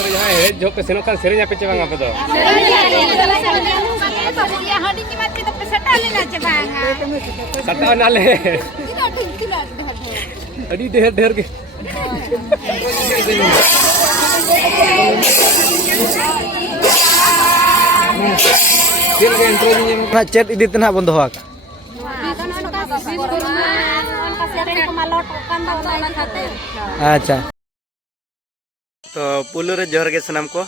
जो पे सेनो खान सेरेंज पे चबांगा पे दो सटा नाले अड़ी ढेर ढेर के चेत इदी तना बंद होक अच्छा तो पुलु रे जोहर के सनाम को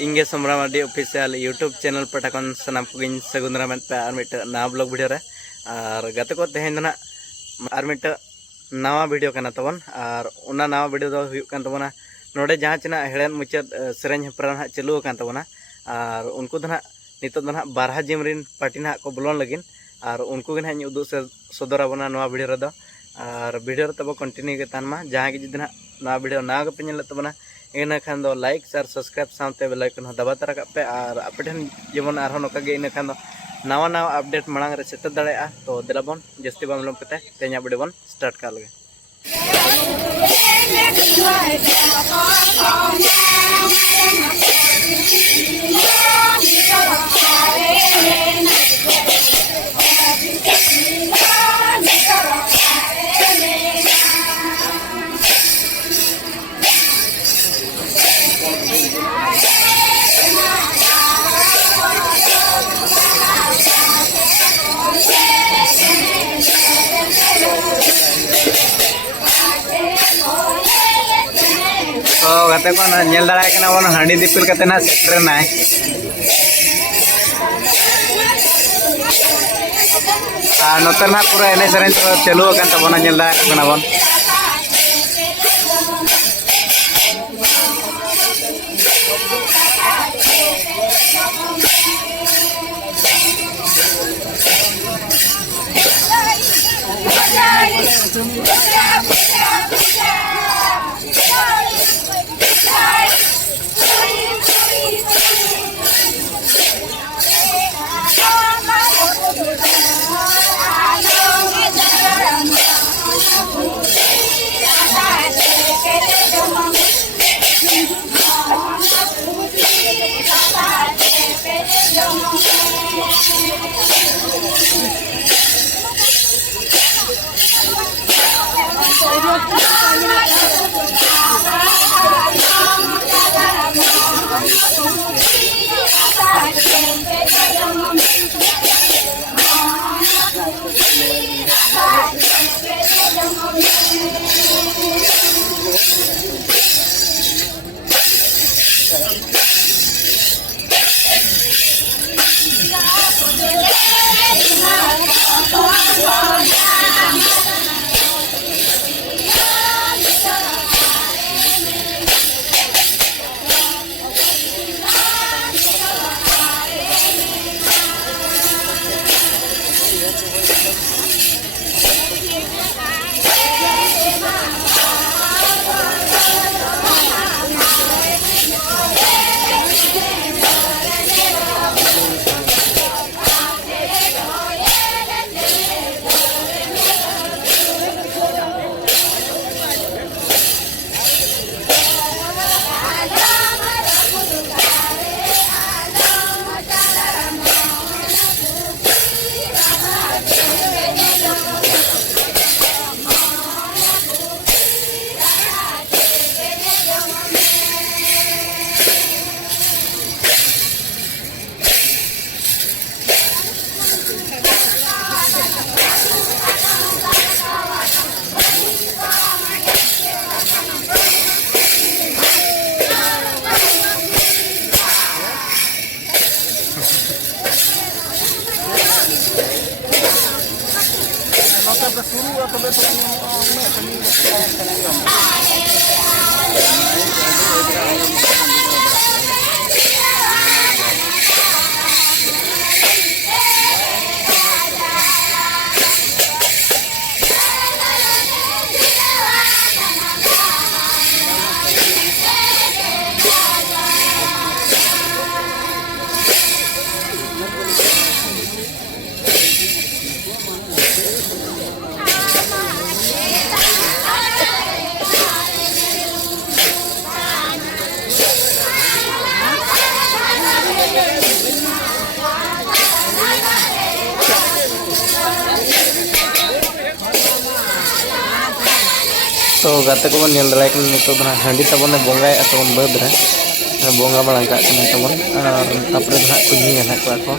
इंगे समरा माडी ऑफिशियल यूट्यूब चैनल पटाकन सनाम को गिन सगुंदरा में पे आर मिट नवा ब्लॉग वीडियो रे और गते को तेहेन ना आर मिट नवा वीडियो कना तबन और उना नवा वीडियो दो हुयु कान तबना नोडे जहां चिना हेड़न मुचाद सेरेंज हेपरान हा चालू कान तबना और उनको दना नितो दना बारहा जिमरिन पार्टी ना को ब्लोन लगिन और उनको गन हा उदु से सदरा बना नवा वीडियो रे दो और वीडियो रे तब कंटिन्यू के तानमा जहां के जिदना नवा वीडियो ना के पे नेल तबना इन खान दो लाइक शेयर सब्सक्राइब साथे बेल आइकन दबा तरा पे और आपठन जेमन आरो नका गे इन खान दो नवा नवा अपडेट मांग रे सेट दाड़ेया तो दिलाबन जस्ती बामलम कते ते냐 वीडियो बन स्टार्ट कर लगे तो गते को नेल दाड़ा कना बन हांडी दिपिल कते ना सेटर नाय आ नोतर ना पूरा एने सेरेंज चालू अकन तबना नेल दाड़ा कना बन तो गाते को बन दड़ा नितो हांडी तबन बंगा तबन बद रे बंगा बड़ा का तबन और तापर ना को ना को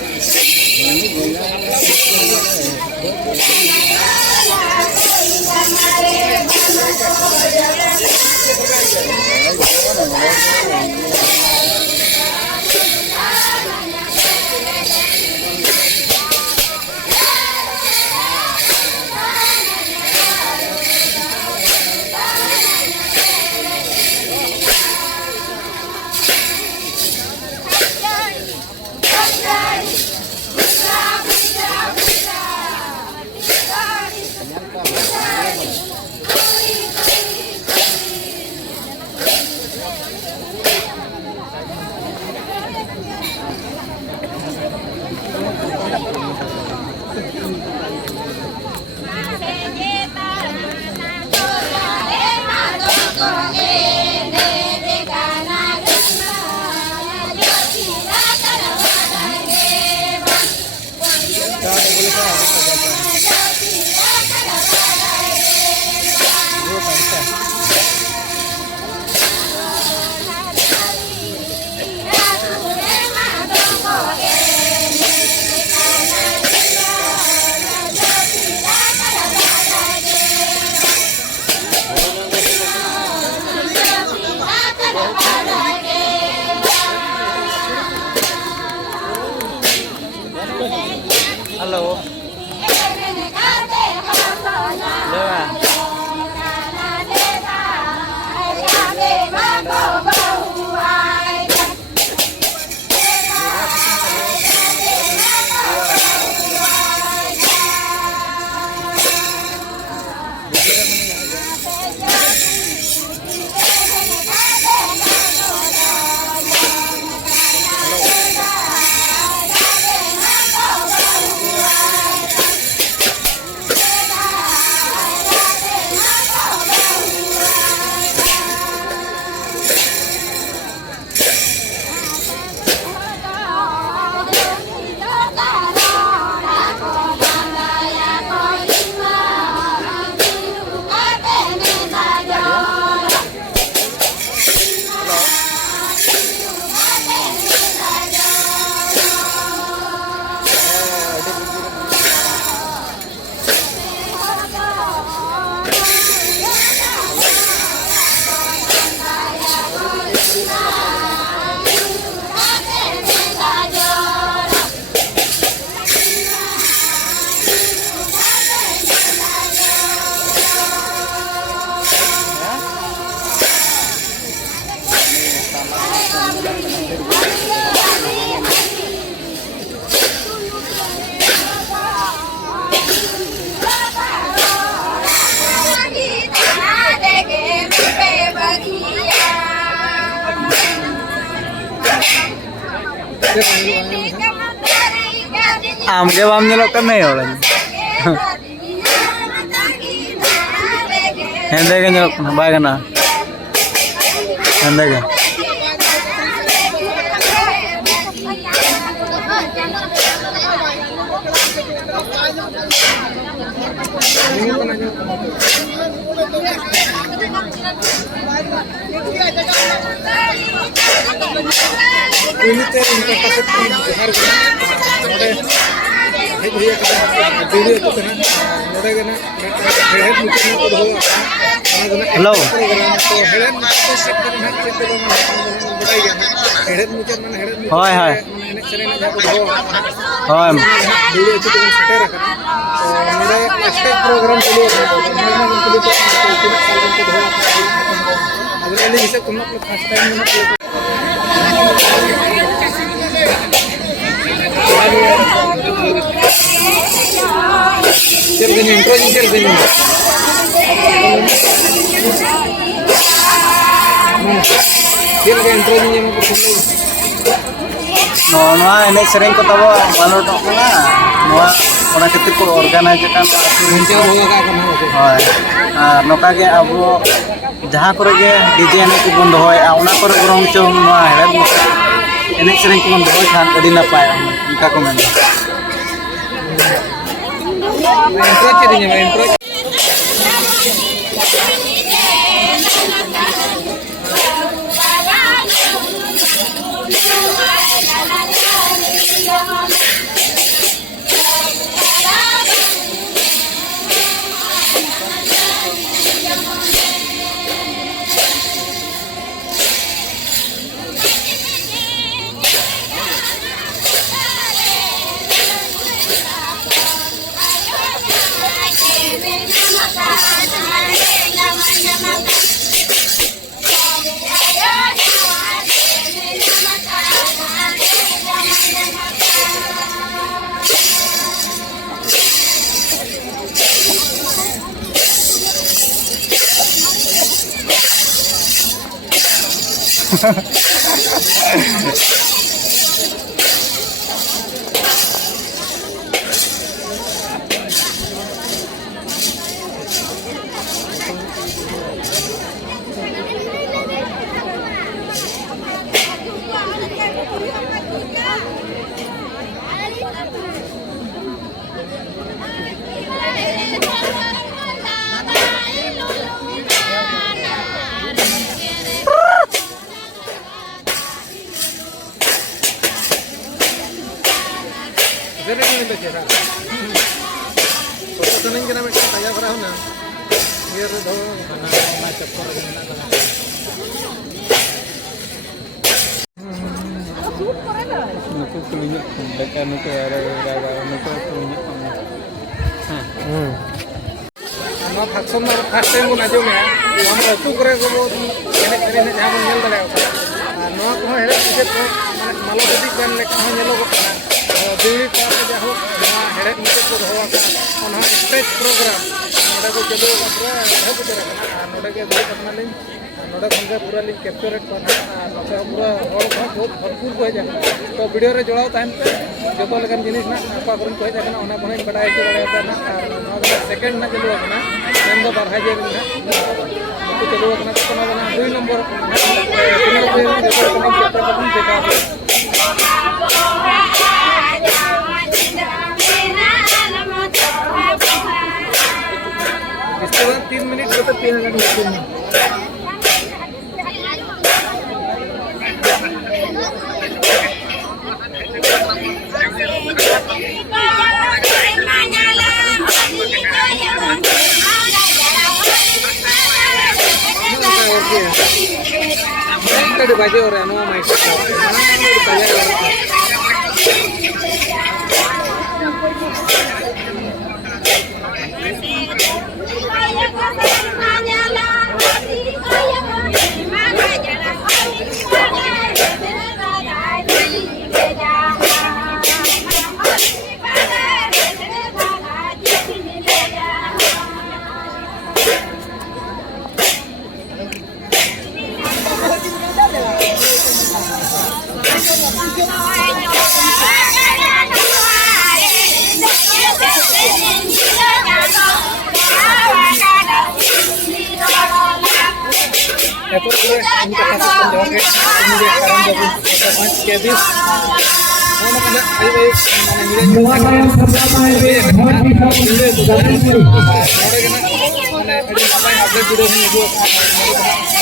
हेलो आम के बाम जलो कर नहीं हो रहा हेंदे के जलो बाय करना हेंदे के ini teh untuk kaset harga node video itu kan node gana head mungkin itu doa hello तो हेड तो सेट करना है तो हम बताइए हेड मungkin mana head हाय हाय next sering ada doa हाय video itu kan setter kan तो node hashtag program dulu memang dulu तो tidak salah itu doa अगर ini bisa तुम लोग फर्स्ट टाइम में Cerden intro ni cerden. Cerden intro ni yang aku नोआ एने सेरेंग को तब मालूम ना नोआ ओना केते को ऑर्गेनाइज kan rencana होगा का करना होय नोका के अब जहां करे के डीजे एने को बंद होय ओना करे बरंग चो नोआ हेड एने सेरेंग को बंद होय खान अडी नपाय उनका को main intro cerdennya intro Jadi ini tuh kira. Foto seneng kena macam kaya berapa na? Biar tahu mana macam apa lagi nak kalau. Nuku kulinya, dekat nuku ada nuku kulinya. Nama faksom na faksom pun aja ni. Nama tu kere ko ini kere ni jangan nyel dah lewat. Nama ko herat kita mana malu jadi kan lek kau nyel ko. Dewi Park jaho, heret नीचे को धोआ का, उन्होंने stage programme, नोड़ा को चलो पूरा है कुछ रखना, नोड़ा के देख अपना लिंक, नोड़ा खंडे पूरा लिंक कैप्चरेट करना, नोड़ा पूरा और बहुत भरपूर को है जाना, तो वीडियो रे जोड़ाओ टाइम पे, जो तो लेकिन जिनिस ना, आपका करूँ कोई जाना, उन्हें पुणे बढ़ाए तो बढ़ाया ना, नोड़ा सेकंड ना चलो अपना, नंबर बढ़ाए जाएगा ना, तो चलो अपना तो ना 2 नंबर, 3 नंबर जो तो अपना कैप्चर देखा इसके बाद 3 मिनट तो 3 मिनट बजे हो रहा है ना mic itu kita kasih penjawab ini dia sekarang jadi otomatis kedis mana ada ayo mana nilai pertama ini mana ada apa yang update video ini juga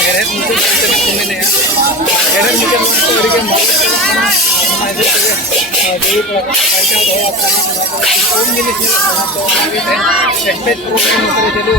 head mungkin kita ini ya head mungkin itu dari yang mau mana itu jadi baca doa apa ini jenis ini atau ini test program itu jadi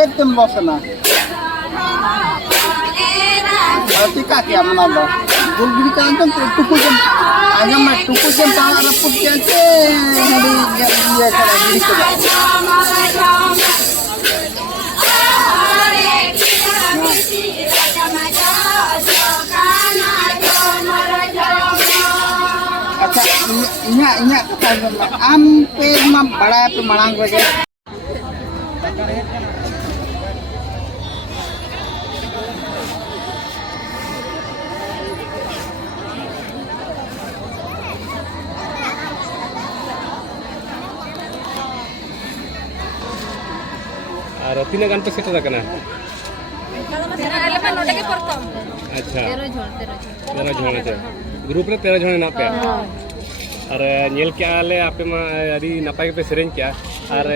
एकदम बस ना टीका क्या मना लो गुलगिरी का अंत टुकु जम आजम में टुकु जम तार रपुट कैसे हरी ये करा गिरी को अच्छा इन्या आम पे मा बड़ा पे मड़ांग बजे और तीन गान पे सेटर करना अच्छा 13 जन ग्रुप रे 13 जन ना पे और नेल के आले आपे मा अरी नपाय पे सेरेन क्या और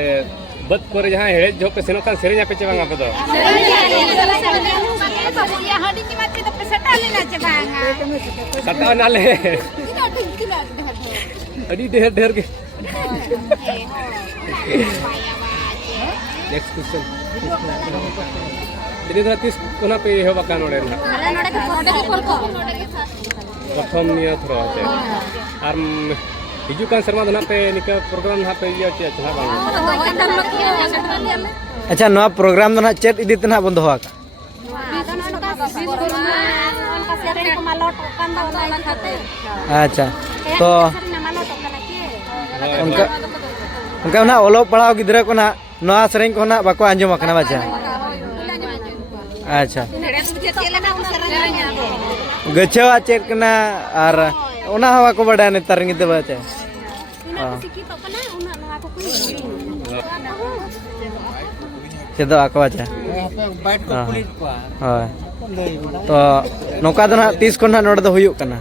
बद करे जहां हेड़े जो पे सेनो कान सेरेन पे चबांगा पे दो या हडी की माथे तो पे सटा लेना चबांगा सटा नाले अडी ढेर ढेर के next question jadi gratis kena pe he bakan ore na prothom niya thro ate ar hijukan serma dana pe nika program na pe iya che chha bang अच्छा नवा प्रोग्राम दो ना चेट इदी तना बंद होआ का अच्छा तो उनका उनका ना ओलो पढ़ाओ गिदरा को ना नवा सेरें को ना बाको आंजम आकना बच्चा अच्छा गच्छवा चेक कना आर ओना हवा को बड़ा नेतार गिदे बच्चा चेदो आको बच्चा हां तो नौका दो ना 30 को ना नोड दो हुयुक कना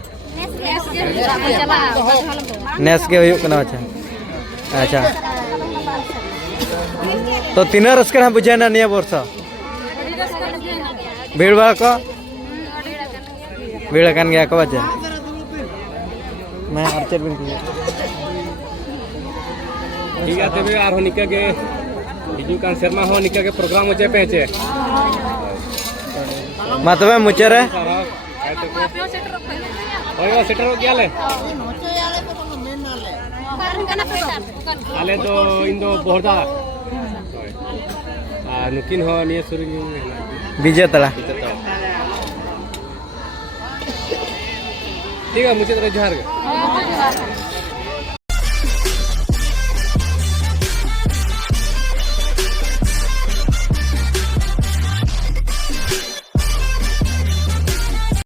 नेस के हुयुक कना बच्चा अच्छा तो तीन रस्क ना बुझाना निया वर्ष भीड़ भाड़ को भीड़ कान गया को बच्चा मैं अर्चर बिन ठीक है तबे आर निका के हिजुकान शर्मा हो निका के प्रोग्राम हो पे छे मा तबे मुचरे ओयो सेटर हो गया ले आले तो इंदो बोरदा नुकिन हो निया सुरु विजय तला ठीक है मुझे तो जोहार